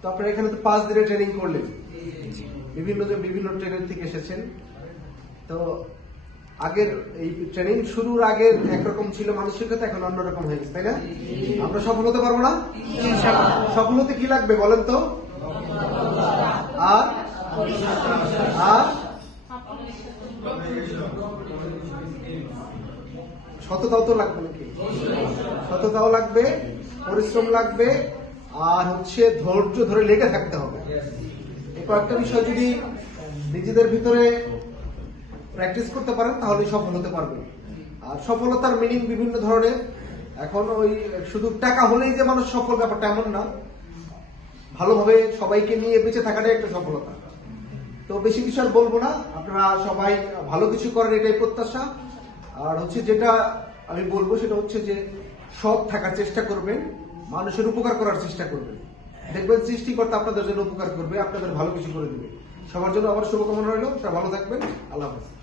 তো আপনারা এখানে তো 5 দিনের ট্রেনিং করলেন, বিভিন্ন ট্রেনিং থেকে এসেছেন। তো আগের এই ট্রেনিং শুরুর আগের একরকম ছিল মানসিকতা, এখন অন্যরকম হয়ে গেছে, তাই না? আমরা সফল হতে পারবো না? সফল হতে কি লাগবে বলেন তো? আর আর সততাও তো লাগবে নাকি? সততাও লাগবে, পরিশ্রম লাগবে, আর হচ্ছে ধৈর্য ধরে লেগে থাকতে হবে। এই কয়েকটা বিষয় যদি নিজেদের ভিতরে প্র্যাকটিস করতে পারেন তাহলে সফল হতে পারবেন। আর সফলতার মিনিং বিভিন্ন ধরনের। এখন ওই শুধু টাকা হলেই যে মানুষ সফল, ব্যাপারটা এমন না। ভালোভাবে সবাইকে নিয়ে বেঁচে থাকাটাই একটা সফলতা। তো বেশি কিছু আর বলবো না, আপনারা সবাই ভালো কিছু করেন এটাই প্রত্যাশা। আর হচ্ছে যেটা আমি বলবো সেটা হচ্ছে যে সৎ থাকার চেষ্টা করবেন, মানুষের উপকার করার চেষ্টা করবেন। দেখবেন সৃষ্টিকর্তা আপনাদের জন্য উপকার করবে, আপনাদের ভালো কিছু করে দেবে। সবার জন্য আবার শুভকামনা রইল, সবাই ভালো থাকবেন। আল্লাহ হাফেজ।